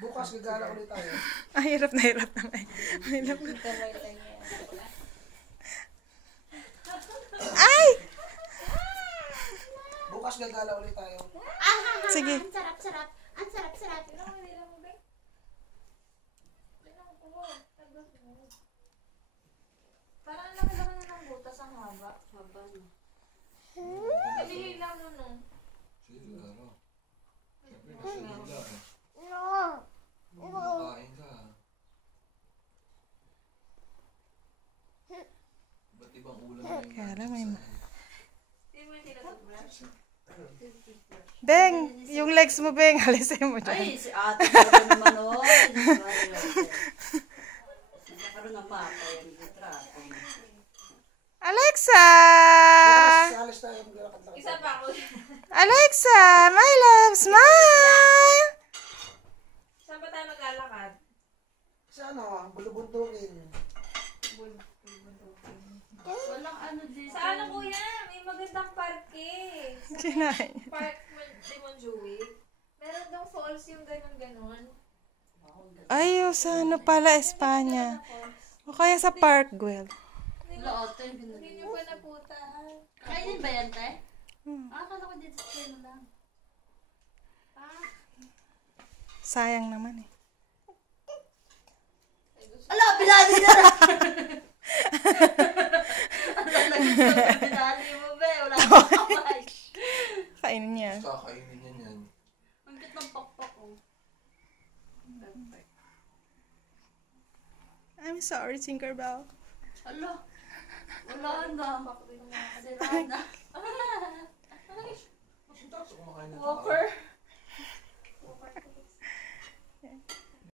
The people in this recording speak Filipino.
Bukas gagala ulit tayo. Hirap na hirap na. Hirap na. Ay! Bukas gagala ulit tayo. Sige. Ang sarap-sarap. Ang sarap-sarap. Parang ang laki-laki na ng butas ang haba. Haba na. Pilihin lang mo no. Sige, ano? Siyempre, kasi nila eh. Kumakain ka. Ba't ibang ulam na yung Kaya lang may... Hindi mo yung tinatubrush. Beng! Yung legs mo, Beng. Alisin mo dyan. Ay, si ate ko naman o. Nakaroon ng mapa yung litrato. Alexa! Alis tayo. Maglalakad-lakad. Isa pa ako. Alexa! My love, smile! Saan ba tayo maglalakad? Sa ano, bulubuntukin. Walang ano dito. Sa ano kuya? May magandang parke. Kinain. Park de Montjuic. Meron daw falls yung ganon-ganon. Ay, sa ano pala, Espanya. O kaya sa Park, Guel. Wala ate, Hindi nyo pa naputaan. kainin ba yan, te? Akala ko dito sa mo lang. Sayang naman eh. Ala, bilali na lang! Ala, binali mo ba? Wala akong kamay. Kainin niya. kakainin niya yan. Ang cute ng pakpak ko. I'm sorry, Tinkerbell. Ala, wala na. Wala na. Kumakain na Walker.